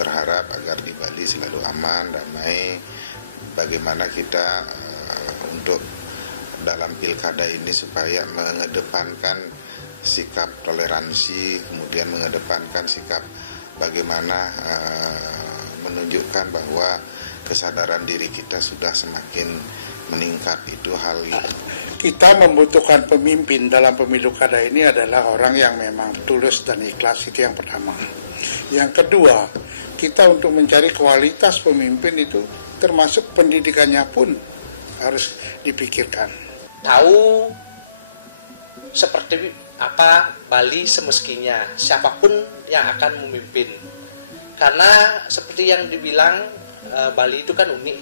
berharap agar di Bali selalu aman, damai. Bagaimana kita untuk dalam pilkada ini supaya mengedepankan sikap toleransi, kemudian mengedepankan sikap bagaimana menunjukkan bahwa kesadaran diri kita sudah semakin meningkat. Itu hal yang kita membutuhkan pemimpin dalam pemilu kada ini adalah orang yang memang tulus dan ikhlas. Itu yang pertama. Yang kedua, kita untuk mencari kualitas pemimpin itu termasuk pendidikannya pun harus dipikirkan. Tahu seperti apa Bali semestinya, siapapun yang akan memimpin. Karena seperti yang dibilang, Bali itu kan unik.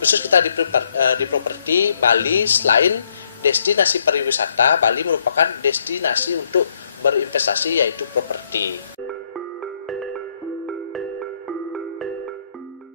Khusus kita di properti Bali, selain destinasi pariwisata, Bali merupakan destinasi untuk berinvestasi, yaitu properti.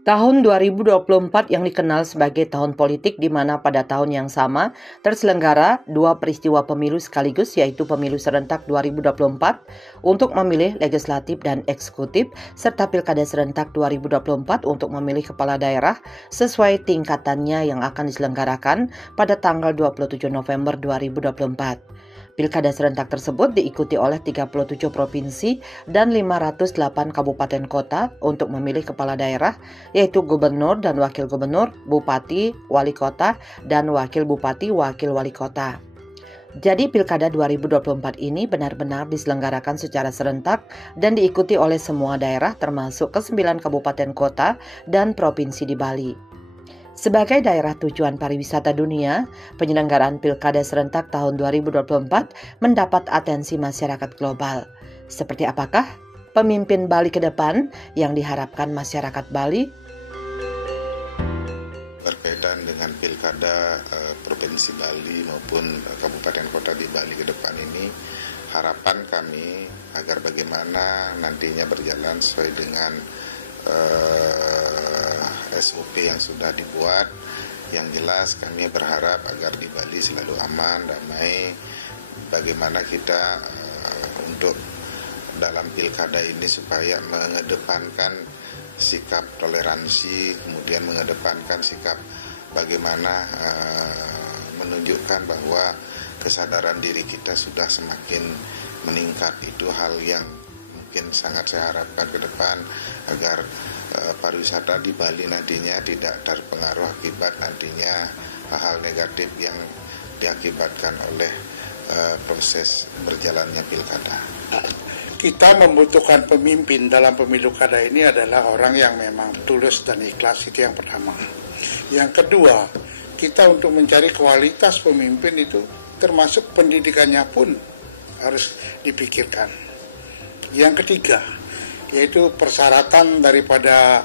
Tahun 2024 yang dikenal sebagai tahun politik, di mana pada tahun yang sama terselenggara dua peristiwa pemilu sekaligus, yaitu pemilu serentak 2024 untuk memilih legislatif dan eksekutif, serta pilkada serentak 2024 untuk memilih kepala daerah sesuai tingkatannya yang akan diselenggarakan pada tanggal 27 November 2024. Pilkada serentak tersebut diikuti oleh 37 provinsi dan 508 kabupaten kota untuk memilih kepala daerah, yaitu gubernur dan wakil gubernur, bupati, wali kota, dan wakil bupati, wakil wali kota. Jadi pilkada 2024 ini benar-benar diselenggarakan secara serentak dan diikuti oleh semua daerah termasuk ke-9 kabupaten kota dan provinsi di Bali. Sebagai daerah tujuan pariwisata dunia, penyelenggaraan pilkada serentak tahun 2024 mendapat atensi masyarakat global. Seperti apakah pemimpin Bali ke depan yang diharapkan masyarakat Bali? Berkaitan dengan pilkada Provinsi Bali maupun kabupaten kota di Bali ke depan ini, harapan kami agar bagaimana nantinya berjalan sesuai dengan SOP yang sudah dibuat. Yang jelas kami berharap agar di Bali selalu aman, damai. Bagaimana kita untuk dalam pilkada ini supaya mengedepankan sikap toleransi, kemudian mengedepankan sikap bagaimana menunjukkan bahwa kesadaran diri kita sudah semakin meningkat. Itu hal yang mungkin sangat saya harapkan ke depan agar pariwisata di Bali nantinya tidak terpengaruh akibat nantinya hal-hal negatif yang diakibatkan oleh proses berjalannya pilkada. Kita membutuhkan pemimpin dalam pemilu kada ini adalah orang yang memang tulus dan ikhlas. Itu yang pertama. Yang kedua, kita untuk mencari kualitas pemimpin itu termasuk pendidikannya pun harus dipikirkan. Yang ketiga, yaitu persyaratan daripada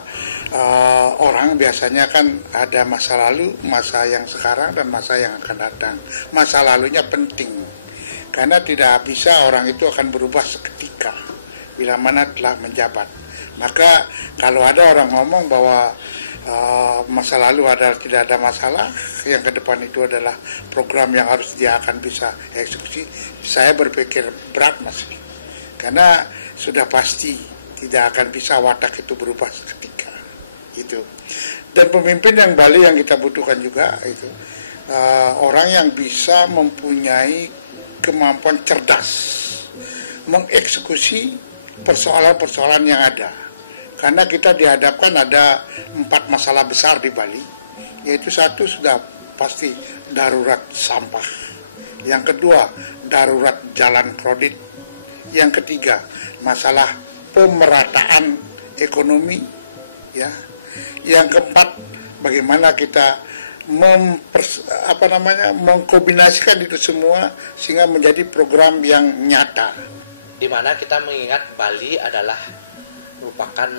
orang biasanya kan ada masa lalu, masa yang sekarang, dan masa yang akan datang. Masa lalunya penting, karena tidak bisa orang itu akan berubah seketika bila mana telah menjabat. Maka kalau ada orang ngomong bahwa masa lalu adalah tidak ada masalah, yang ke depan itu adalah program yang harus dia akan bisa eksekusi, saya berpikir berat masih. Karena sudah pasti tidak akan bisa watak itu berubah seketika. Itu. Dan pemimpin yang Bali yang kita butuhkan juga itu orang yang bisa mempunyai kemampuan cerdas mengeksekusi persoalan-persoalan yang ada. Karena kita dihadapkan ada 4 masalah besar di Bali, yaitu satu sudah pasti darurat sampah, yang kedua darurat jalan kredit, yang ketiga masalah pemerataan ekonomi, ya. Yang keempat, bagaimana kita mengkombinasikan itu semua sehingga menjadi program yang nyata. Di mana kita mengingat Bali adalah merupakan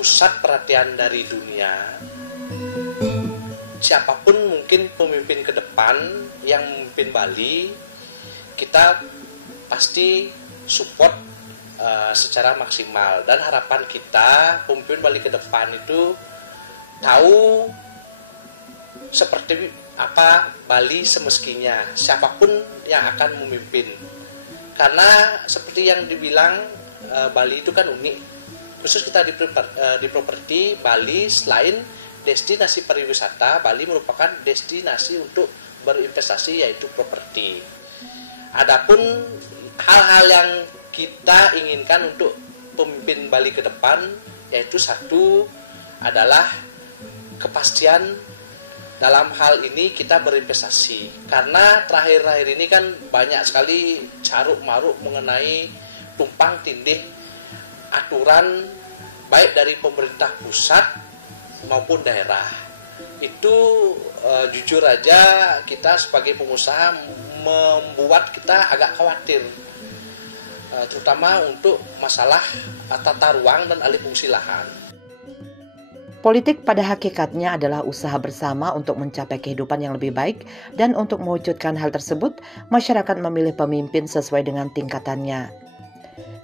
pusat perhatian dari dunia. Siapapun mungkin pemimpin ke depan yang memimpin Bali, kita pasti support secara maksimal, dan harapan kita pemimpin Bali ke depan itu tahu seperti apa Bali semestinya, siapapun yang akan memimpin. Karena seperti yang dibilang, Bali itu kan unik. khusus kita di properti Bali, selain destinasi pariwisata, Bali merupakan destinasi untuk berinvestasi, yaitu properti. Adapun hal-hal yang kita inginkan untuk pemimpin Bali ke depan, yaitu satu adalah kepastian dalam hal ini kita berinvestasi. Karena terakhir-terakhir ini kan banyak sekali caruk maruk mengenai tumpang tindih aturan baik dari pemerintah pusat maupun daerah. Itu jujur aja kita sebagai pengusaha membuat kita agak khawatir, terutama untuk masalah tata ruang dan alih fungsi lahan. Politik pada hakikatnya adalah usaha bersama untuk mencapai kehidupan yang lebih baik, dan untuk mewujudkan hal tersebut, masyarakat memilih pemimpin sesuai dengan tingkatannya.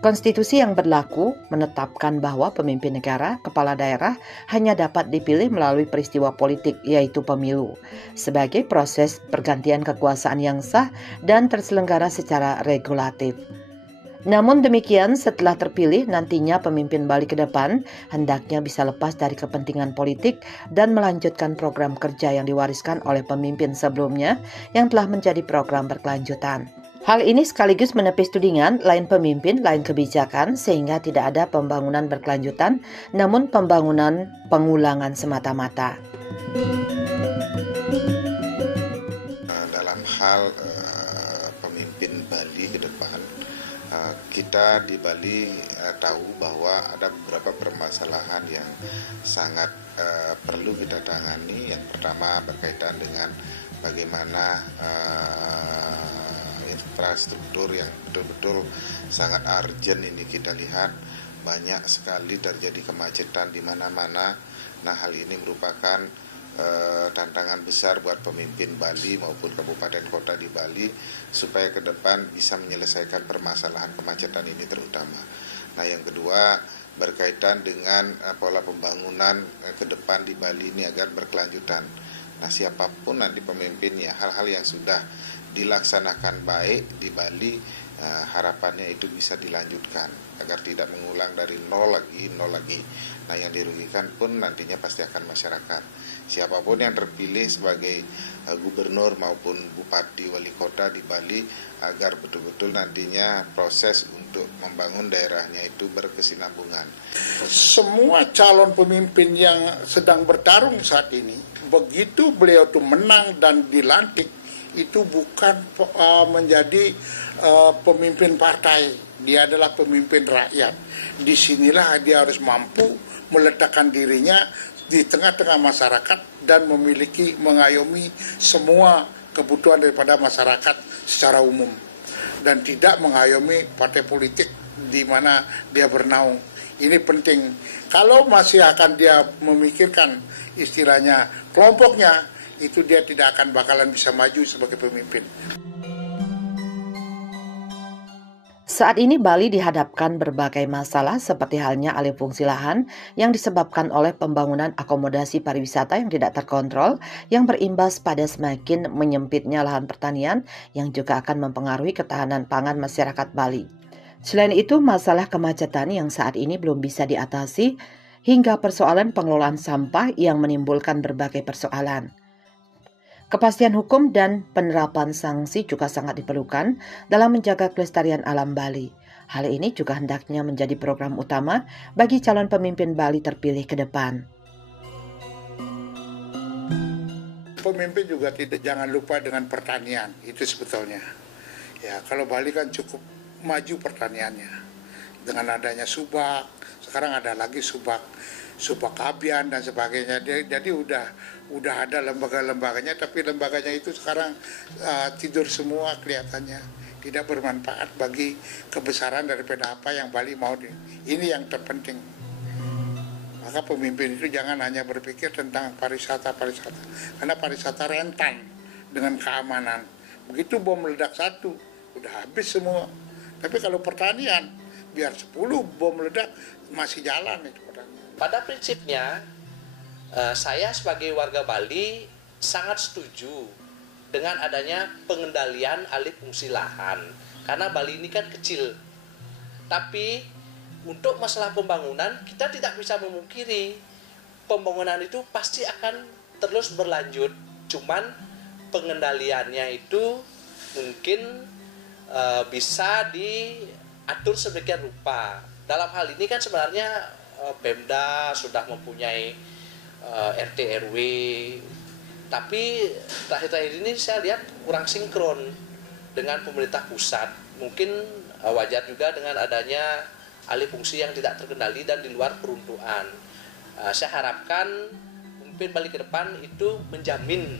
Konstitusi yang berlaku menetapkan bahwa pemimpin negara, kepala daerah, hanya dapat dipilih melalui peristiwa politik, yaitu pemilu, sebagai proses pergantian kekuasaan yang sah dan terselenggara secara regulatif. Namun demikian, setelah terpilih, nantinya pemimpin Bali ke depan hendaknya bisa lepas dari kepentingan politik dan melanjutkan program kerja yang diwariskan oleh pemimpin sebelumnya yang telah menjadi program berkelanjutan. Hal ini sekaligus menepis tudingan lain pemimpin, lain kebijakan, sehingga tidak ada pembangunan berkelanjutan, namun pembangunan pengulangan semata-mata. Dalam hal pemimpin Bali ke depan, kita di Bali tahu bahwa ada beberapa permasalahan yang sangat perlu kita tangani. Yang pertama berkaitan dengan bagaimana infrastruktur yang betul-betul sangat urgent ini kita lihat banyak sekali terjadi kemacetan di mana-mana. Nah, hal ini merupakan tantangan besar buat pemimpin Bali maupun kabupaten kota di Bali supaya ke depan bisa menyelesaikan permasalahan kemacetan ini terutama. Nah, yang kedua berkaitan dengan pola pembangunan ke depan di Bali ini agar berkelanjutan. Nah, siapapun nanti pemimpinnya, hal-hal yang sudah dilaksanakan baik di Bali, harapannya itu bisa dilanjutkan agar tidak mengulang dari nol lagi. Nah, yang dirugikan pun nantinya pasti akan masyarakat. Siapapun yang terpilih sebagai gubernur maupun bupati wali kota di Bali agar betul-betul nantinya proses untuk membangun daerahnya itu berkesinambungan. Semua calon pemimpin yang sedang bertarung saat ini, begitu beliau itu menang dan dilantik, itu bukan menjadi pemimpin partai, dia adalah pemimpin rakyat. Disinilah dia harus mampu meletakkan dirinya di tengah-tengah masyarakat dan mengayomi semua kebutuhan daripada masyarakat secara umum, dan tidak mengayomi partai politik di mana dia bernaung. Ini penting. Kalau masih akan dia memikirkan istilahnya kelompoknya, itu dia tidak akan bakalan bisa maju sebagai pemimpin. Saat ini Bali dihadapkan berbagai masalah seperti halnya alih fungsi lahan yang disebabkan oleh pembangunan akomodasi pariwisata yang tidak terkontrol, yang berimbas pada semakin menyempitnya lahan pertanian yang juga akan mempengaruhi ketahanan pangan masyarakat Bali. Selain itu, masalah kemacetan yang saat ini belum bisa diatasi, hingga persoalan pengelolaan sampah yang menimbulkan berbagai persoalan. Kepastian hukum dan penerapan sanksi juga sangat diperlukan dalam menjaga kelestarian alam Bali. Hal ini juga hendaknya menjadi program utama bagi calon pemimpin Bali terpilih ke depan. Pemimpin juga jangan lupa dengan pertanian, itu sebetulnya. Ya, kalau Bali kan cukup maju pertaniannya. Dengan adanya subak, sekarang ada lagi subak kabian dan sebagainya. Jadi udah ada lembaga-lembaganya, tapi lembaganya itu sekarang tidur semua kelihatannya, tidak bermanfaat bagi kebesaran daripada apa yang Bali mau. Ini yang terpenting. Maka pemimpin itu jangan hanya berpikir tentang pariwisata, karena pariwisata rentan dengan keamanan. Begitu bom meledak satu, udah habis semua. Tapi kalau pertanian, biar 10 bom meledak masih jalan itu pertanian. Pada prinsipnya, saya sebagai warga Bali sangat setuju dengan adanya pengendalian alih fungsi lahan. Karena Bali ini kan kecil, tapi untuk masalah pembangunan kita tidak bisa memungkiri pembangunan itu pasti akan terus berlanjut, cuman pengendaliannya itu mungkin bisa diatur sedemikian rupa. Dalam hal ini kan sebenarnya Pemda sudah mempunyai RT RW, tapi terakhir-terakhir ini saya lihat kurang sinkron dengan pemerintah pusat. Mungkin wajar juga dengan adanya alih fungsi yang tidak terkendali dan di luar peruntukan. Saya harapkan pemimpin Bali ke depan itu menjamin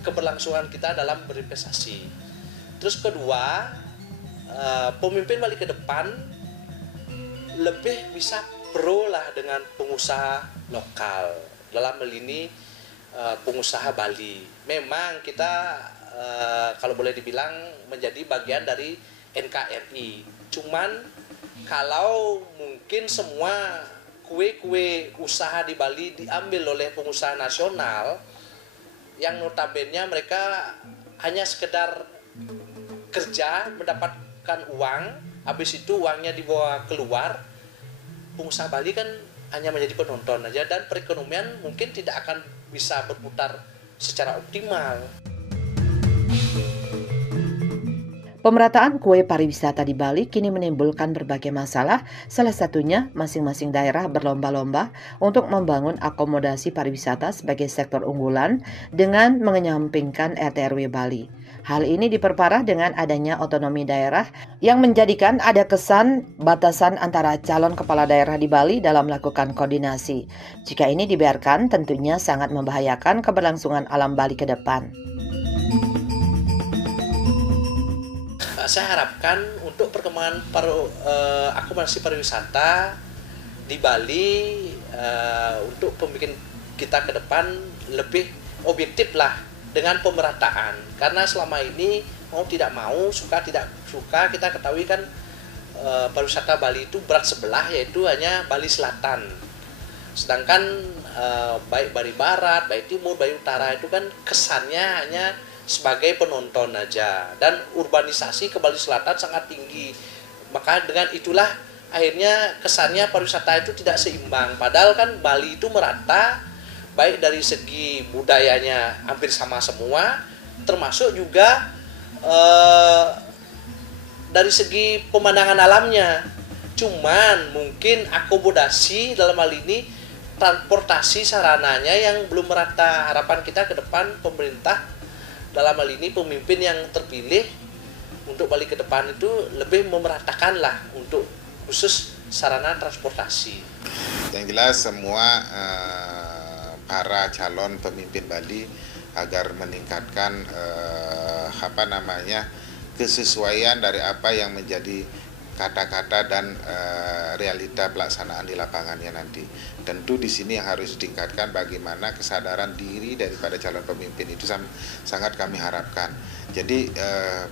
keberlangsungan kita dalam berinvestasi. Terus kedua, pemimpin Bali ke depan lebih bisa pro lah dengan pengusaha lokal. Dalam hal ini pengusaha Bali. Memang kita kalau boleh dibilang menjadi bagian dari NKRI. Cuman kalau mungkin semua kue-kue usaha di Bali diambil oleh pengusaha nasional yang notabene mereka hanya sekedar kerja mendapatkan uang, habis itu uangnya dibawa keluar, pengusaha Bali kan hanya menjadi penonton aja dan perekonomian mungkin tidak akan bisa berputar secara optimal. Pemerataan kue pariwisata di Bali kini menimbulkan berbagai masalah, salah satunya masing-masing daerah berlomba-lomba untuk membangun akomodasi pariwisata sebagai sektor unggulan dengan mengenyampingkan RT/RW Bali. Hal ini diperparah dengan adanya otonomi daerah yang menjadikan ada kesan batasan antara calon kepala daerah di Bali dalam melakukan koordinasi. Jika ini dibiarkan, tentunya sangat membahayakan keberlangsungan alam Bali ke depan. Saya harapkan untuk perkembangan akomodasi pariwisata di Bali untuk pembikin kita ke depan lebih objektif lah dengan pemerataan, karena selama ini mau tidak mau, suka tidak suka, kita ketahui kan pariwisata Bali itu berat sebelah, yaitu hanya Bali Selatan, sedangkan baik Bali Barat, baik Timur, Bali Utara itu kan kesannya hanya sebagai penonton aja, dan urbanisasi ke Bali Selatan sangat tinggi. Maka dengan itulah akhirnya kesannya pariwisata itu tidak seimbang, padahal kan Bali itu merata, baik dari segi budayanya hampir sama semua, termasuk juga dari segi pemandangan alamnya. Cuman mungkin akomodasi dalam hal ini, transportasi sarananya yang belum merata. Harapan kita ke depan pemerintah dalam hal ini pemimpin yang terpilih untuk Bali ke depan itu lebih memeratakan lah untuk khusus sarana transportasi. Yang jelas semua para calon pemimpin Bali agar meningkatkan kesesuaian dari apa yang menjadi kata-kata dan realita pelaksanaan di lapangannya nanti. Tentu di sini yang harus ditingkatkan bagaimana kesadaran diri daripada calon pemimpin itu sangat kami harapkan. Jadi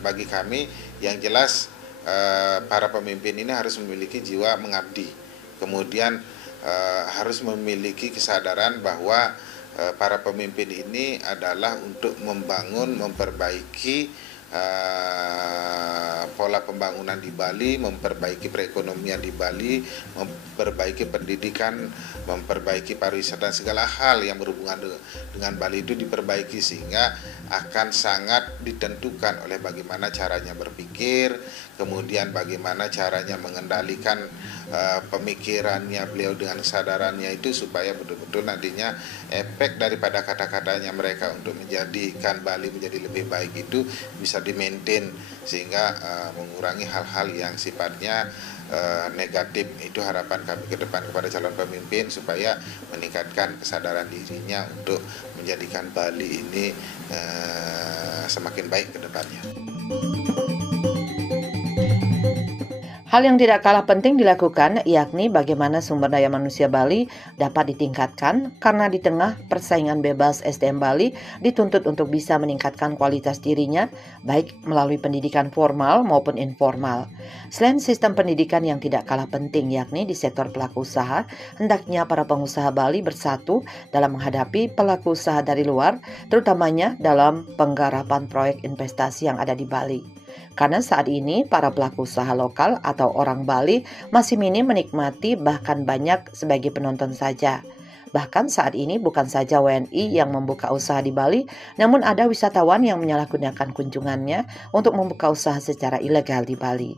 bagi kami yang jelas para pemimpin ini harus memiliki jiwa mengabdi. Kemudian harus memiliki kesadaran bahwa para pemimpin ini adalah untuk membangun, memperbaiki pola pembangunan di Bali, memperbaiki perekonomian di Bali, memperbaiki pendidikan, memperbaiki pariwisata, segala hal yang berhubungan dengan Bali itu diperbaiki, sehingga akan sangat ditentukan oleh bagaimana caranya berpikir, kemudian bagaimana caranya mengendalikan pemikirannya beliau dengan kesadarannya itu, supaya betul-betul nantinya efek daripada kata-katanya mereka untuk menjadikan Bali menjadi lebih baik itu bisa di-maintain, sehingga mengurangi hal-hal yang sifatnya negatif. Itu harapan kami ke depan kepada calon pemimpin, supaya meningkatkan kesadaran dirinya untuk menjadikan Bali ini semakin baik ke depannya. Hal yang tidak kalah penting dilakukan yakni bagaimana sumber daya manusia Bali dapat ditingkatkan, karena di tengah persaingan bebas SDM Bali dituntut untuk bisa meningkatkan kualitas dirinya baik melalui pendidikan formal maupun informal. Selain sistem pendidikan yang tidak kalah penting yakni di sektor pelaku usaha, hendaknya para pengusaha Bali bersatu dalam menghadapi pelaku usaha dari luar, terutamanya dalam penggarapan proyek investasi yang ada di Bali. Karena saat ini para pelaku usaha lokal atau orang Bali masih minim menikmati, bahkan banyak sebagai penonton saja. Bahkan saat ini bukan saja WNI yang membuka usaha di Bali, namun ada wisatawan yang menyalahgunakan kunjungannya untuk membuka usaha secara ilegal di Bali.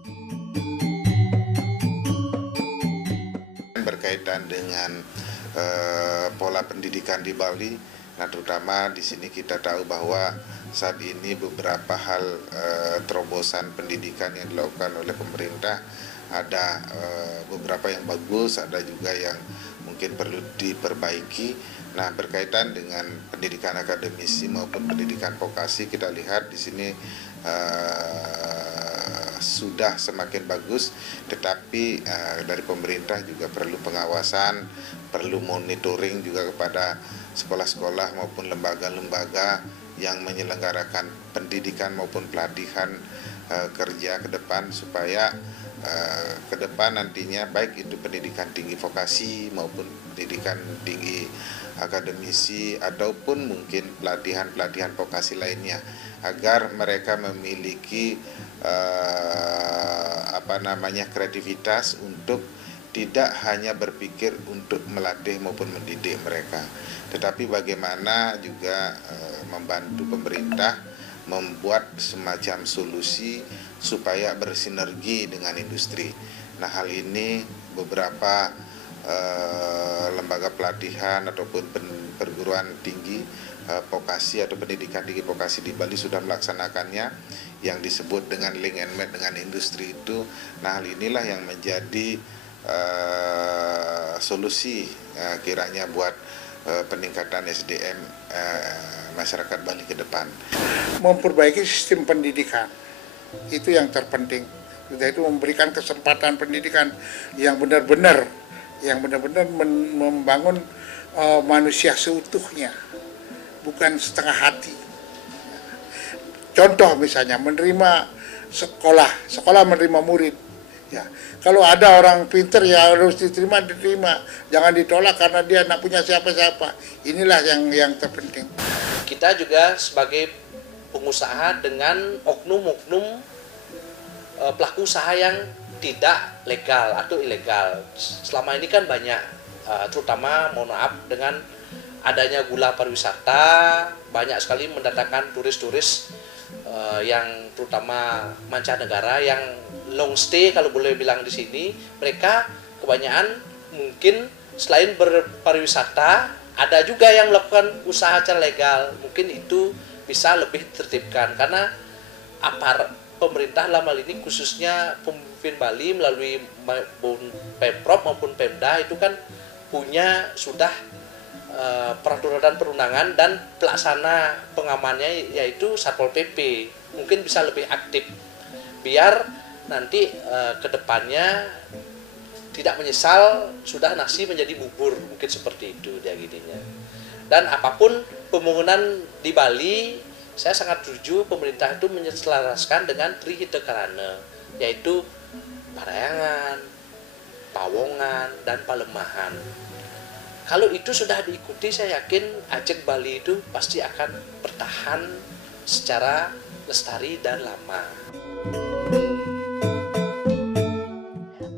Berkaitan dengan pola pendidikan di Bali, nah terutama di sini kita tahu bahwa saat ini beberapa hal terobosan pendidikan yang dilakukan oleh pemerintah, ada beberapa yang bagus, ada juga yang mungkin perlu diperbaiki. Nah, berkaitan dengan pendidikan akademisi maupun pendidikan vokasi, kita lihat di sini sudah semakin bagus, tetapi dari pemerintah juga perlu pengawasan, perlu monitoring juga kepada sekolah-sekolah maupun lembaga-lembaga yang menyelenggarakan pendidikan maupun pelatihan kerja ke depan, supaya ke depan nantinya baik itu pendidikan tinggi vokasi maupun pendidikan tinggi akademisi ataupun mungkin pelatihan-pelatihan vokasi lainnya, agar mereka memiliki kreativitas untuk tidak hanya berpikir untuk melatih maupun mendidik mereka, tetapi bagaimana juga membantu pemerintah membuat semacam solusi supaya bersinergi dengan industri. Nah, hal ini beberapa lembaga pelatihan ataupun perguruan tinggi vokasi atau pendidikan tinggi vokasi di Bali sudah melaksanakannya, yang disebut dengan link and match dengan industri itu. Nah, hal inilah yang menjadi solusi kiranya buat peningkatan SDM masyarakat Bali ke depan. Memperbaiki sistem pendidikan itu yang terpenting. Itu memberikan kesempatan pendidikan yang benar-benar membangun manusia seutuhnya, bukan setengah hati. Contoh misalnya menerima sekolah menerima murid. Ya, kalau ada orang pinter ya harus diterima, jangan ditolak karena dia tidak punya siapa-siapa. Inilah yang terpenting. Kita juga sebagai pengusaha dengan oknum-oknum pelaku usaha yang tidak legal atau ilegal. Selama ini kan banyak, terutama mohon maaf dengan adanya gula pariwisata, banyak sekali mendatangkan turis-turis yang terutama mancanegara yang long stay kalau boleh bilang di sini. Mereka kebanyakan mungkin selain berpariwisata ada juga yang melakukan usaha secara legal. Mungkin itu bisa lebih tertibkan karena pemerintah dalam hal ini khususnya pemimpin Bali melalui Pemprov maupun Pemda itu kan punya sudah peraturan dan perundangan, dan pelaksana pengamannya yaitu Satpol PP mungkin bisa lebih aktif biar nanti ke depannya tidak menyesal sudah nasi menjadi bubur, mungkin seperti itu dia gininya. Dan apapun pembangunan di Bali, saya sangat setuju pemerintah itu menyelaraskan dengan Trihita Karana, yaitu Parayangan, Pawongan, dan Palemahan. Kalau itu sudah diikuti, saya yakin Ajeg Bali itu pasti akan bertahan secara lestari dan lama.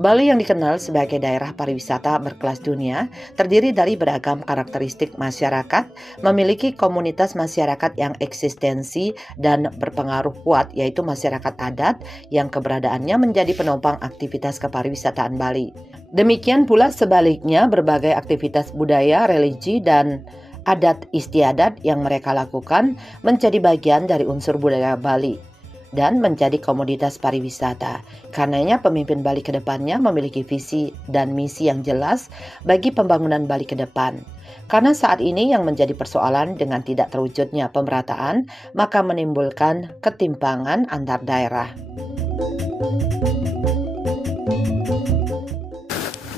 Bali yang dikenal sebagai daerah pariwisata berkelas dunia terdiri dari beragam karakteristik masyarakat, memiliki komunitas masyarakat yang eksistensi dan berpengaruh kuat, yaitu masyarakat adat yang keberadaannya menjadi penopang aktivitas kepariwisataan Bali. Demikian pula sebaliknya, berbagai aktivitas budaya, religi, dan adat istiadat yang mereka lakukan menjadi bagian dari unsur budaya Bali dan menjadi komoditas pariwisata. Karenanya pemimpin Bali ke depannya memiliki visi dan misi yang jelas bagi pembangunan Bali ke depan. Karena saat ini yang menjadi persoalan dengan tidak terwujudnya pemerataan, maka menimbulkan ketimpangan antar daerah.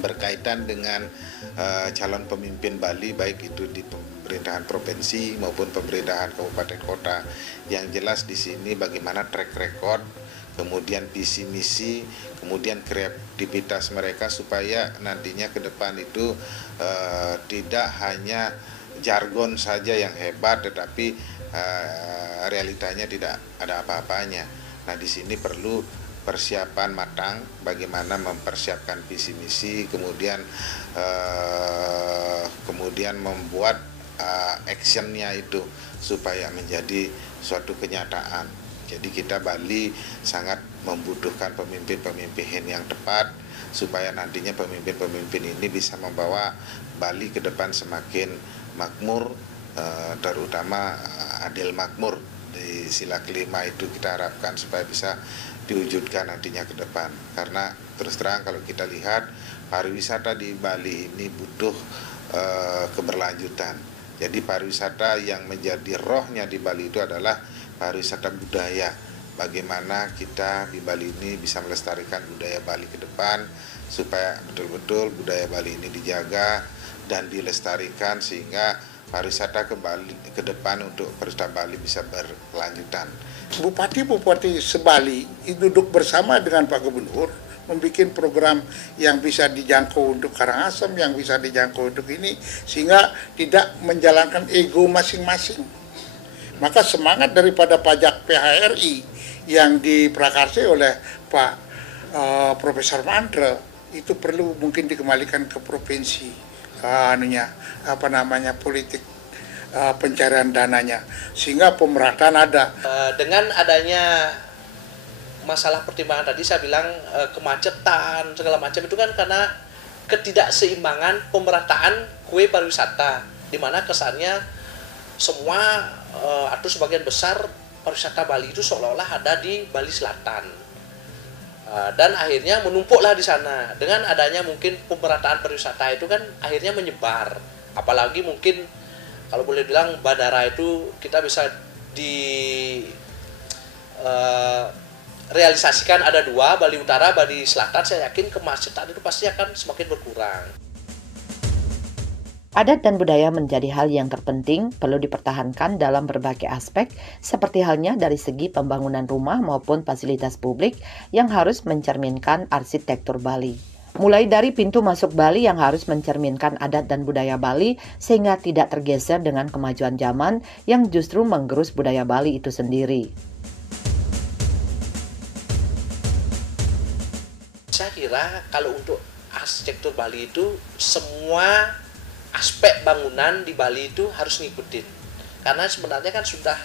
Berkaitan dengan calon pemimpin Bali, baik itu di pemerintahan provinsi maupun pemerintahan kabupaten kota, yang jelas di sini bagaimana track record, kemudian visi misi, kemudian kreativitas mereka supaya nantinya ke depan itu tidak hanya jargon saja yang hebat, tetapi realitanya tidak ada apa-apanya. Nah, di sini perlu persiapan matang, bagaimana mempersiapkan visi misi, kemudian membuat actionnya itu supaya menjadi suatu kenyataan. Jadi kita Bali sangat membutuhkan pemimpin-pemimpin yang tepat supaya nantinya pemimpin-pemimpin ini bisa membawa Bali ke depan semakin makmur, terutama adil makmur. Di sila kelima itu kita harapkan supaya bisa diwujudkan nantinya ke depan. Karena terus terang kalau kita lihat pariwisata di Bali ini butuh keberlanjutan. Jadi pariwisata yang menjadi rohnya di Bali itu adalah pariwisata budaya. Bagaimana kita di Bali ini bisa melestarikan budaya Bali ke depan supaya betul-betul budaya Bali ini dijaga dan dilestarikan sehingga pariwisata ke Bali ke depan untuk pariwisata Bali bisa berkelanjutan. Bupati-bupati sebali duduk bersama dengan Pak Gubernur membuat program yang bisa dijangkau untuk Karangasem, yang bisa dijangkau untuk ini, sehingga tidak menjalankan ego masing-masing. Maka semangat daripada pajak PHRI yang diprakarsai oleh Pak Profesor Mantre itu perlu mungkin dikembalikan ke provinsi, politik pencarian dananya, sehingga pemerataan ada. Dengan adanya masalah pertimbangan tadi saya bilang kemacetan segala macam itu kan karena ketidakseimbangan pemerataan kue pariwisata, di mana kesannya semua atau sebagian besar pariwisata Bali itu seolah-olah ada di Bali Selatan, dan akhirnya menumpuklah di sana. Dengan adanya mungkin pemerataan pariwisata itu kan akhirnya menyebar, apalagi mungkin kalau boleh bilang bandara itu kita bisa realisasikan ada 2, Bali Utara, Bali Selatan. Saya yakin kemacetan itu pasti akan semakin berkurang. Adat dan budaya menjadi hal yang terpenting, perlu dipertahankan dalam berbagai aspek, seperti halnya dari segi pembangunan rumah maupun fasilitas publik yang harus mencerminkan arsitektur Bali. Mulai dari pintu masuk Bali yang harus mencerminkan adat dan budaya Bali sehingga tidak tergeser dengan kemajuan zaman yang justru menggerus budaya Bali itu sendiri. Saya kira kalau untuk arsitektur Bali itu semua aspek bangunan di Bali itu harus ngikutin, karena sebenarnya kan sudah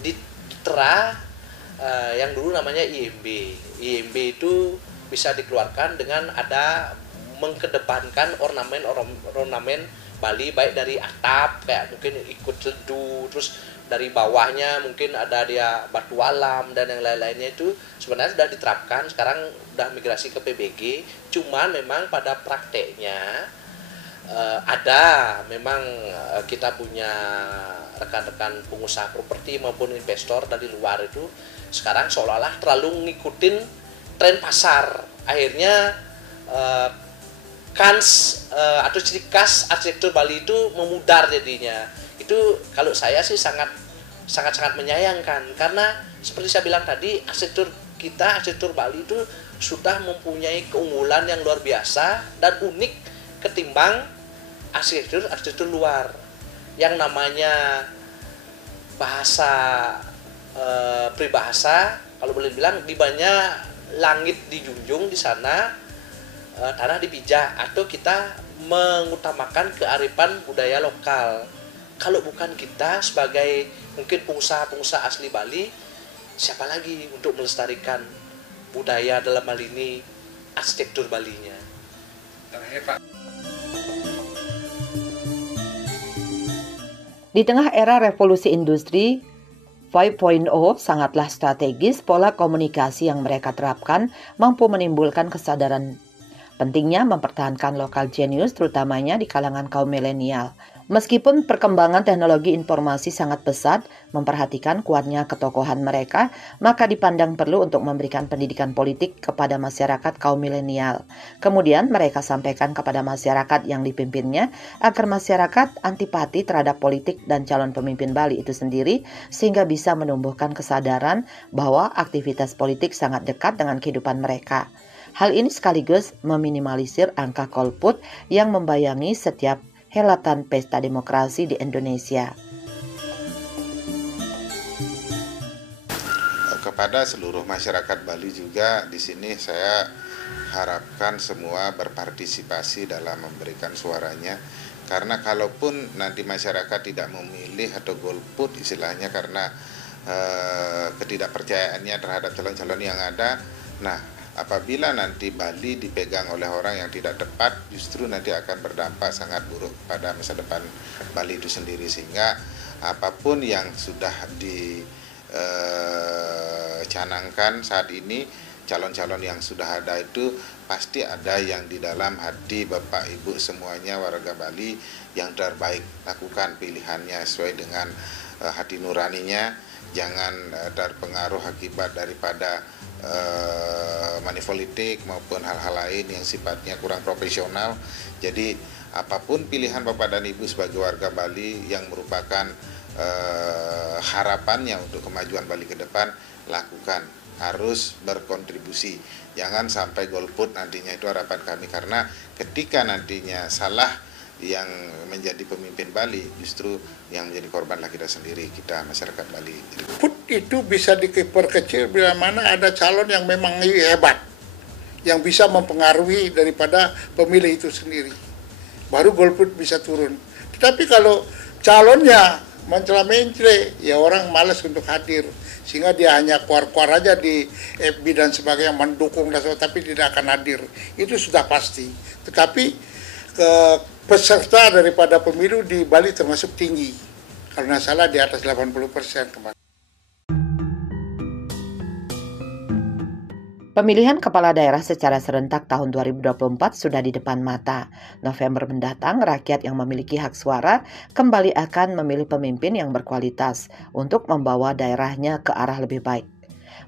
ditera yang dulu namanya IMB itu bisa dikeluarkan dengan ada mengkedepankan ornamen Bali, baik dari atap kayak mungkin ikut ledu, terus dari bawahnya mungkin ada dia batu alam dan yang lain-lainnya, itu sebenarnya sudah diterapkan, sekarang sudah migrasi ke PBG. Cuman memang pada prakteknya memang kita punya rekan-rekan pengusaha properti maupun investor dari luar itu sekarang seolah-olah terlalu ngikutin tren pasar. Akhirnya atau ciri khas arsitektur Bali itu memudar jadinya. Itu kalau saya sih sangat menyayangkan, karena seperti saya bilang tadi, arsitektur Bali itu sudah mempunyai keunggulan yang luar biasa dan unik ketimbang arsitektur luar. Yang namanya bahasa peribahasa, kalau boleh bilang, di banyak langit dijunjung, di sana tanah dipijak, atau kita mengutamakan kearifan budaya lokal. Kalau bukan kita sebagai mungkin pengusaha asli Bali, siapa lagi untuk melestarikan budaya, dalam hal ini arsitektur Balinya. Terakhir, Pak. Di tengah era revolusi industri 5.0, sangatlah strategis pola komunikasi yang mereka terapkan mampu menimbulkan kesadaran pentingnya mempertahankan lokal genius, terutamanya di kalangan kaum milenial. Meskipun perkembangan teknologi informasi sangat pesat, memperhatikan kuatnya ketokohan mereka, maka dipandang perlu untuk memberikan pendidikan politik kepada masyarakat kaum milenial. Kemudian mereka sampaikan kepada masyarakat yang dipimpinnya agar masyarakat antipati terhadap politik dan calon pemimpin Bali itu sendiri, sehingga bisa menumbuhkan kesadaran bahwa aktivitas politik sangat dekat dengan kehidupan mereka. Hal ini sekaligus meminimalisir angka golput yang membayangi setiap helatan pesta demokrasi di Indonesia. kepada seluruh masyarakat Bali juga di sini saya harapkan semua berpartisipasi dalam memberikan suaranya, karena kalaupun nanti masyarakat tidak memilih atau golput istilahnya karena ketidakpercayaannya terhadap calon-calon yang ada, nah apabila nanti Bali dipegang oleh orang yang tidak tepat, justru nanti akan berdampak sangat buruk pada masa depan Bali itu sendiri. Sehingga apapun yang sudah dicanangkan saat ini, calon-calon yang sudah ada itu pasti ada yang di dalam hati Bapak Ibu semuanya warga Bali yang terbaik. Lakukan pilihannya sesuai dengan hati nuraninya, jangan terpengaruh akibat daripada money politik maupun hal-hal lain yang sifatnya kurang profesional. Jadi apapun pilihan Bapak dan Ibu sebagai warga Bali yang merupakan harapannya untuk kemajuan Bali ke depan, lakukan, harus berkontribusi. Jangan sampai golput nantinya, itu harapan kami, karena ketika nantinya salah yang menjadi pemimpin Bali, justru yang menjadi korbanlah kita sendiri, kita masyarakat Bali. Golput itu bisa diperkecil bila mana ada calon yang memang hebat, yang bisa mempengaruhi daripada pemilih itu sendiri, baru golput bisa turun. Tetapi kalau calonnya mencela-mencela, ya orang malas untuk hadir, sehingga dia hanya keluar-keluar aja di FB dan sebagainya mendukung dan sebagainya, tapi tidak akan hadir. Itu sudah pasti. Tetapi peserta daripada pemilu di Bali termasuk tinggi, kalau nggak salah di atas 80% kemarin. Pemilihan kepala daerah secara serentak tahun 2024 sudah di depan mata. November mendatang, rakyat yang memiliki hak suara kembali akan memilih pemimpin yang berkualitas untuk membawa daerahnya ke arah lebih baik.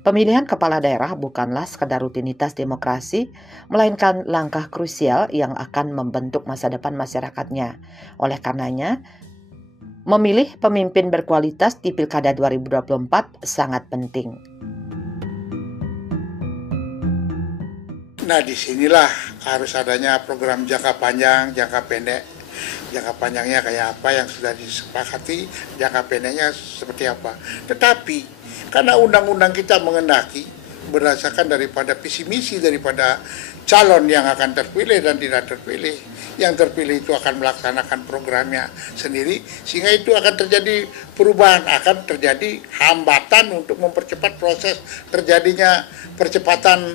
Pemilihan kepala daerah bukanlah sekadar rutinitas demokrasi, melainkan langkah krusial yang akan membentuk masa depan masyarakatnya. Oleh karenanya, memilih pemimpin berkualitas di Pilkada 2024 sangat penting. Nah, disinilah harus adanya program jangka panjang, jangka pendek. Jangka panjangnya kayak apa yang sudah disepakati, jangka pendeknya seperti apa. Tetapi karena undang-undang kita mengendaki berdasarkan daripada visi misi daripada calon yang akan terpilih dan tidak terpilih. Yang terpilih itu akan melaksanakan programnya sendiri, sehingga itu akan terjadi perubahan, akan terjadi hambatan untuk mempercepat proses terjadinya percepatan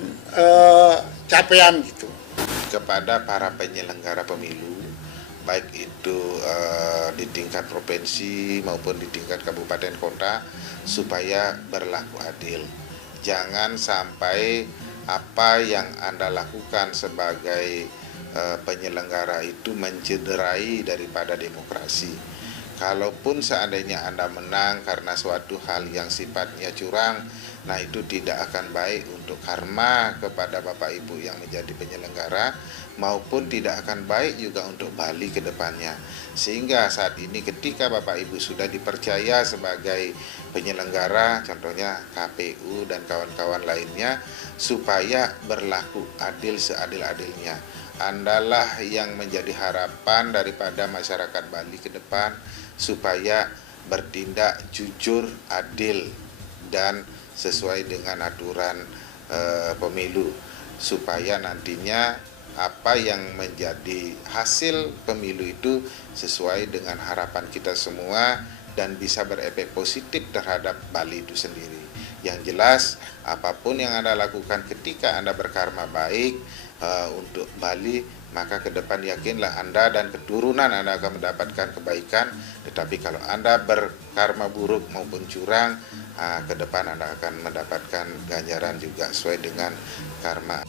capaian gitu. Kepada para penyelenggara pemilu, baik itu di tingkat provinsi maupun di tingkat kabupaten kota, supaya berlaku adil. Jangan sampai apa yang Anda lakukan sebagai penyelenggara itu mencederai daripada demokrasi. Kalaupun seandainya Anda menang karena suatu hal yang sifatnya curang, nah itu tidak akan baik untuk karma kepada Bapak Ibu yang menjadi penyelenggara, maupun tidak akan baik juga untuk Bali ke depannya. Sehingga saat ini ketika Bapak Ibu sudah dipercaya sebagai penyelenggara, contohnya KPU dan kawan-kawan lainnya, supaya berlaku adil seadil-adilnya. Andalah yang menjadi harapan daripada masyarakat Bali ke depan, supaya bertindak jujur, adil, dan sesuai dengan aturan pemilu, supaya nantinya apa yang menjadi hasil pemilu itu sesuai dengan harapan kita semua dan bisa berefek positif terhadap Bali itu sendiri. Yang jelas, apapun yang Anda lakukan ketika Anda berkarma baik untuk Bali, maka ke depan yakinlah Anda dan keturunan Anda akan mendapatkan kebaikan. Tetapi kalau Anda berkarma buruk maupun curang, ke depan Anda akan mendapatkan ganjaran juga sesuai dengan karma.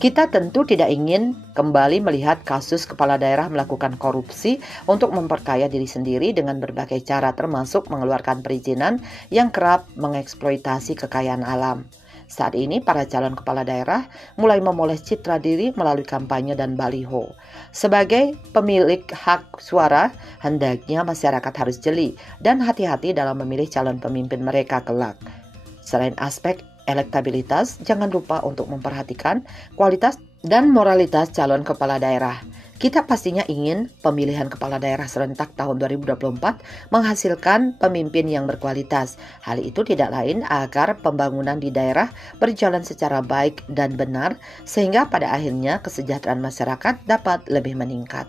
Kita tentu tidak ingin kembali melihat kasus kepala daerah melakukan korupsi untuk memperkaya diri sendiri dengan berbagai cara, termasuk mengeluarkan perizinan yang kerap mengeksploitasi kekayaan alam. Saat ini para calon kepala daerah mulai memoles citra diri melalui kampanye dan baliho. Sebagai pemilik hak suara, hendaknya masyarakat harus jeli dan hati-hati dalam memilih calon pemimpin mereka kelak. Selain aspek elektabilitas, jangan lupa untuk memperhatikan kualitas dan moralitas calon kepala daerah. Kita pastinya ingin pemilihan kepala daerah serentak tahun 2024 menghasilkan pemimpin yang berkualitas. Hal itu tidak lain agar pembangunan di daerah berjalan secara baik dan benar, sehingga pada akhirnya kesejahteraan masyarakat dapat lebih meningkat.